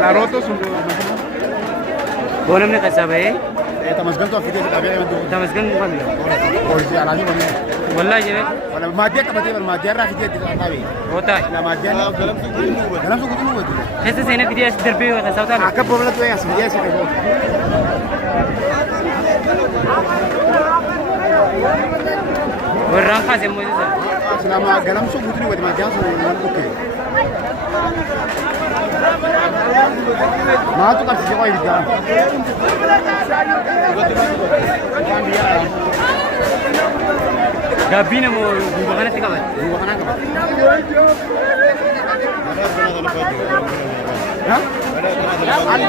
La roto sun. Bonum ne कैसा भाई? Tamasgan tu afideh kita biar itu. Tamasgan bukan ya? Oh, si alani mana? Wallah je. Wala madya ka bati, madya ra afideh kita tahu. होता है. La madya. Dalam suku tu buat. ऐसे सेने दिया दरबे होता है. Akap problem tu ya, sebenarnya sih kan. Orang kasih muzi sah. Selama dalam suku tu buat madya so oke. Maa tu kasih jawab dia. Gabi na mo bukan nanti kawan. Bukan apa? Hah? Ada